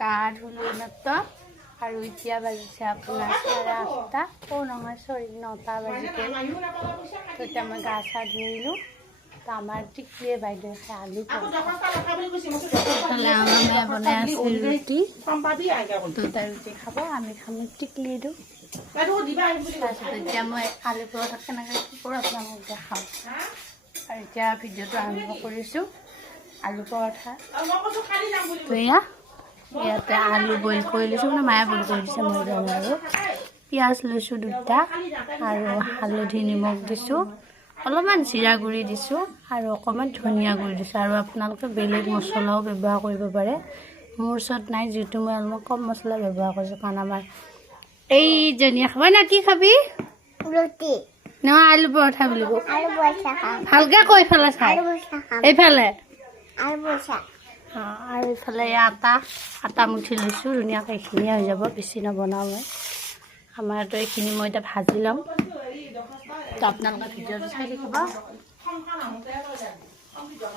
গা ধুলো মাত্ৰ আৰু এতিয়া বাজিছে আপোনাৰ 8:30 নহয় সৰি 9টা বাজি গ'ল তো এতিয়া মই গা চা ধুইলোঁ তো আমাৰ টিকলিয়ে বাইদেউ আলু পৰঠা আমাৰ বনাই আছে ৰুটি তো তাই ৰুটি খাব আমি খাম টিকলিটো তাৰপিছত এতিয়া মই আলু পৰঠা কেনেকৈ কি কৰোঁ আপোনালোকক দেখাম আৰু এতিয়া ভিডিঅ'টো আৰম্ভ কৰিছোঁ আলু পৰঠা তো ইয়াতে আলু বইল কৰি লৈছোঁ মানে মায়ে বইল কৰি দিছে মই জানো আৰু পিঁয়াজ লৈছোঁ 2টা আৰু হালধি নিমখ দিছোঁ অলপমান জিৰা গুড়ি দিছোঁ আৰু অকণমান ধনিয়া গুড়ি দিছোঁ আৰু আপোনালোকে বেলেগ মছলাও ব্যৱহাৰ কৰিব পাৰে মোৰ ওচৰত নাই যিহেতু মই অলপমান কম মছলা ব্যৱহাৰ কৰিছোঁ কাৰণ আমাৰ এইজনীয়ে খাব না কি খাবি ৰুটি নহয় আলু পৰঠা বুলিব ভালকৈ কৈ ফেলে চাই এইফালে আৰু এইফালে আটা মুঠি লৈছোঁ ধুনীয়াকৈ এইখিনিয়ে হৈ যাব বেছি নবনাওঁ মই আমাৰতো এইখিনি মই এতিয়া ভাজি ল'ম তো আপোনালোকে ভিডিঅ'টো চাই থাকিব